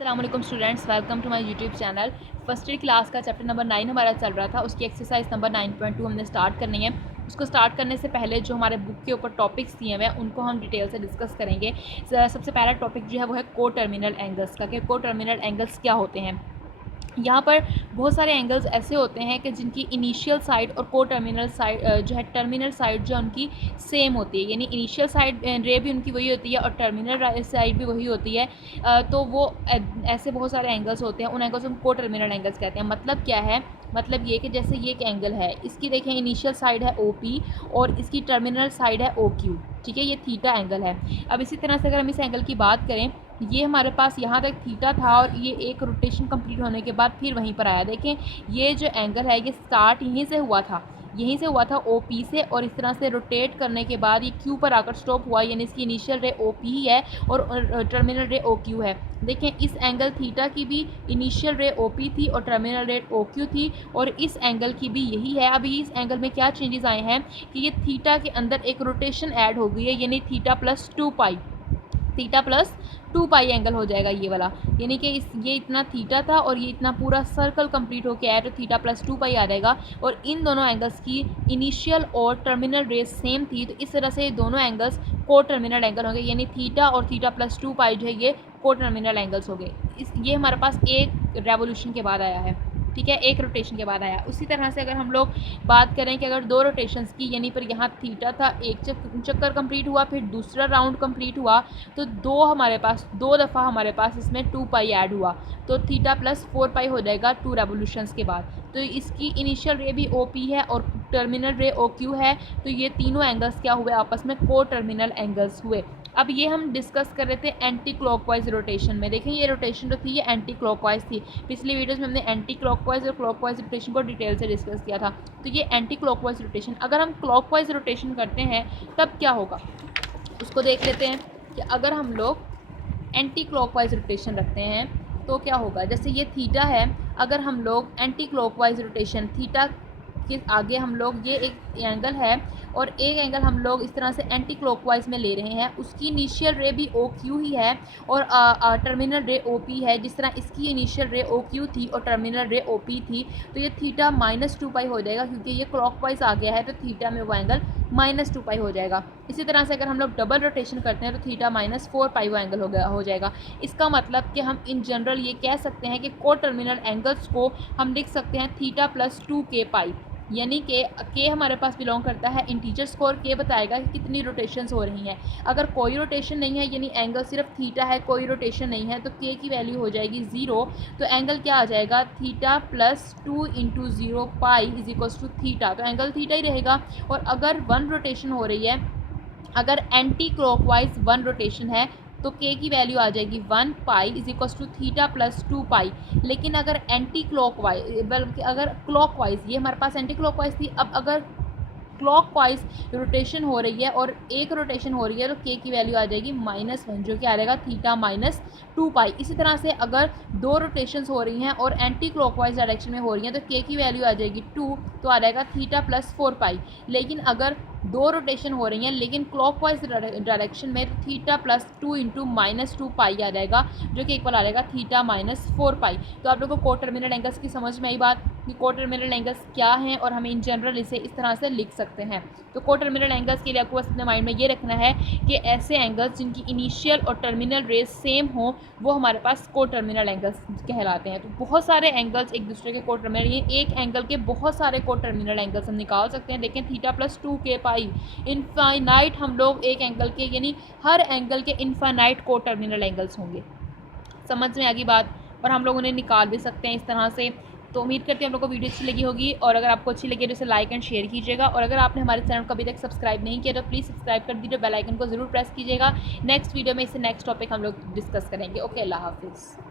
अस्सलाम students, welcome to my YouTube channel. First year class का chapter number 9 हमारा चल रहा था। उसकी एक्सरसाइज नंबर 9.2 हमने स्टार्ट करनी है। उसको स्टार्ट करने से पहले जो हमारे बुक के ऊपर टॉपिक्स दिए हुए हैं उनको हम डिटेल से डिस्कस करेंगे। सबसे पहला टॉपिक जो है वो है को टर्मिनल एंगल्स का, कि को टर्मिनल एंगल्स क्या होते हैं। यहाँ पर बहुत सारे एंगल्स ऐसे होते हैं कि जिनकी इनिशियल साइड और को टर्मिनल साइड जो है टर्मिनल साइड जो उनकी सेम होती है, यानी इनिशियल साइड रे भी उनकी वही होती है और टर्मिनल साइड भी वही होती है। तो वो ऐसे बहुत सारे एंगल्स होते हैं, उन एंगल्स को को टर्मिनल एंगल्स कहते हैं। मतलब क्या है, मतलब ये कि जैसे ये एक एंगल है, इसकी देखें इनिशियल साइड है OP और इसकी टर्मिनल साइड है OQ, ठीक है, ये थीटा एंगल है। अब इसी तरह से अगर हम इस एंगल की बात करें, ये हमारे पास यहाँ तक थीटा था और ये एक रोटेशन कंप्लीट होने के बाद फिर वहीं पर आया। देखें ये जो एंगल है ये स्टार्ट यहीं से हुआ था, यहीं से हुआ था OP से, और इस तरह से रोटेट करने के बाद ये Q पर आकर स्टॉप हुआ, यानी इसकी इनिशियल रे OP ही है और टर्मिनल रे OQ है। देखें इस एंगल थीटा की भी इनिशियल रे OP थी और टर्मिनल रे OQ थी, और इस एंगल की भी यही है। अभी इस एंगल में क्या चेंजेस आए हैं कि ये थीटा के अंदर एक रोटेशन ऐड हो गई है, यानी थीटा प्लस 2 पाई एंगल हो जाएगा ये वाला, यानी कि ये इतना थीटा था और ये इतना पूरा सर्कल कंप्लीट होके आया तो थीटा प्लस 2 पाई आ जाएगा। और इन दोनों एंगल्स की इनिशियल और टर्मिनल रेस सेम थी, तो इस तरह से ये दोनों एंगल्स को टर्मिनल एंगल होंगे, यानी थीटा और थीटा प्लस 2 पाई जो है ये को टर्मिनल एंगल्स हो गए। ये हमारे पास एक रेवोल्यूशन के बाद आया है, ठीक है, एक रोटेशन के बाद आया। उसी तरह से अगर हम लोग बात करें कि अगर दो रोटेशंस की, यानी पर यहाँ थीटा था, एक चक्कर कंप्लीट हुआ, फिर दूसरा राउंड कंप्लीट हुआ, तो दो दफ़ा हमारे पास इसमें 2 पाई ऐड हुआ, तो थीटा प्लस 4 पाई हो जाएगा 2 रेवोल्यूशंस के बाद। तो इसकी इनिशियल रे भी OP है और टर्मिनल रे OQ है, तो ये तीनों एंगल्स क्या हुए, आपस में को टर्मिनल एंगल्स हुए। अब ये हम डिस्कस कर रहे थे एंटी क्लॉकवाइज रोटेशन में। देखें ये रोटेशन जो थी ये एंटी क्लॉकवाइज थी। पिछली वीडियोस में हमने एंटी क्लॉकवाइज और क्लॉकवाइज रोटेशन को डिटेल से डिस्कस किया था। तो ये एंटी क्लॉकवाइज रोटेशन, अगर हम क्लॉकवाइज रोटेशन करते हैं तब क्या होगा उसको देख लेते हैं। कि अगर हम लोग एंटी क्लॉकवाइज रोटेशन रखते हैं तो क्या होगा। जैसे ये थीटा है, अगर हम लोग एंटी क्लॉकवाइज रोटेशन थीटा के आगे हम लोग ये एक एंगल है और एक एंगल हम लोग इस तरह से एंटी क्लॉकवाइज में ले रहे हैं, उसकी इनिशियल रे भी OQ ही है और टर्मिनल रे OP है। जिस तरह इसकी इनिशियल रे OQ थी और टर्मिनल रे OP थी, तो ये थीटा माइनस 2 पाई हो जाएगा, क्योंकि ये क्लॉकवाइज आ गया है तो थीटा में वो एंगल माइनस 2 पाई हो जाएगा। इसी तरह से अगर हम लोग डबल रोटेशन करते हैं तो थीटा माइनस 4 पाई वो एंगल हो जाएगा। इसका मतलब कि हम इन जनरल ये कह सकते हैं कि को टर्मिनल एंगल्स को हम लिख सकते हैं थीटा प्लस 2k पाई, यानी कि के हमारे पास बिलोंग करता है इंटीजर्स को और के बताएगा कि कितनी रोटेशंस हो रही हैं। अगर कोई रोटेशन नहीं है, यानी एंगल सिर्फ थीटा है, कोई रोटेशन नहीं है, तो के की वैल्यू हो जाएगी 0। तो एंगल क्या आ जाएगा, theta plus 2 into 0 pi is equals to theta, तो एंगल थीटा ही रहेगा। और अगर 1 रोटेशन हो रही है, अगर एंटी क्लॉकवाइज 1 रोटेशन है तो के की वैल्यू आ जाएगी 1 pi is equals to theta plus 2 pi. लेकिन अगर एंटी क्लॉकवाइज, बल्कि अगर क्लॉकवाइज, ये हमारे पास एंटी क्लॉकवाइज थी, अब अगर क्लॉकवाइज रोटेशन हो रही है और एक रोटेशन हो रही है तो के की वैल्यू आ जाएगी -1, जो कि आ जाएगा थीटा माइनस 2 पाई। इसी तरह से अगर दो रोटेशंस हो रही हैं और एंटी क्लॉकवाइज डायरेक्शन में हो रही हैं तो के की वैल्यू आ जाएगी 2, तो आ जाएगा थीटा प्लस 4 पाई। लेकिन अगर दो रोटेशन हो रही हैं लेकिन क्लॉकवाइज डायरेक्शन में, तो थीटा प्लस 2 इंटू माइनस 2 पाई आ जाएगा, जो कि इक्वल आ जाएगा थीटा माइनस 4 पाई। तो आप लोगों को को टर्मिनल एंगल्स की समझ में आई बात कि को टर्मिनल एंगल्स क्या हैं और हमें इन जनरल इसे इस तरह से लिख सकते हैं। तो को टर्मिनल एंगल्स के लिए आपको बस अपने माइंड में ये रखना है कि ऐसे एंगल्स जिनकी इनिशियल और टर्मिनल रेस सेम हो वो हमारे पास को टर्मिनल एंगल्स कहलाते हैं। तो बहुत सारे एंगल्स एक दूसरे के को टर्मिनल, ये एक एंगल के बहुत सारे को टर्मिनल एंगल्स हम निकाल सकते हैं। देखें थीटा प्लस 2k पाई, इनफाइनाइट हम लोग एक एंगल के, यानी हर एंगल के इनफाइनाइट को टर्मिनल एंगल्स होंगे। समझ में आ गई बात, और हम लोग उन्हें निकाल भी सकते हैं इस तरह से। तो उम्मीद करते हैं हम लोग को वीडियो अच्छी लगी होगी, और अगर आपको अच्छी लगी तो इसे लाइक एंड शेयर कीजिएगा, और अगर आपने हमारे चैनल को अभी तक सब्सक्राइब नहीं किया तो प्लीज़ सब्सक्राइब कर दीजिए, बेल आइकन को ज़रूर प्रेस कीजिएगा। नेक्स्ट वीडियो में इसे नेक्स्ट टॉपिक हम लोग डिस्कस करेंगे। ओके, अल्लाह हाफिज़।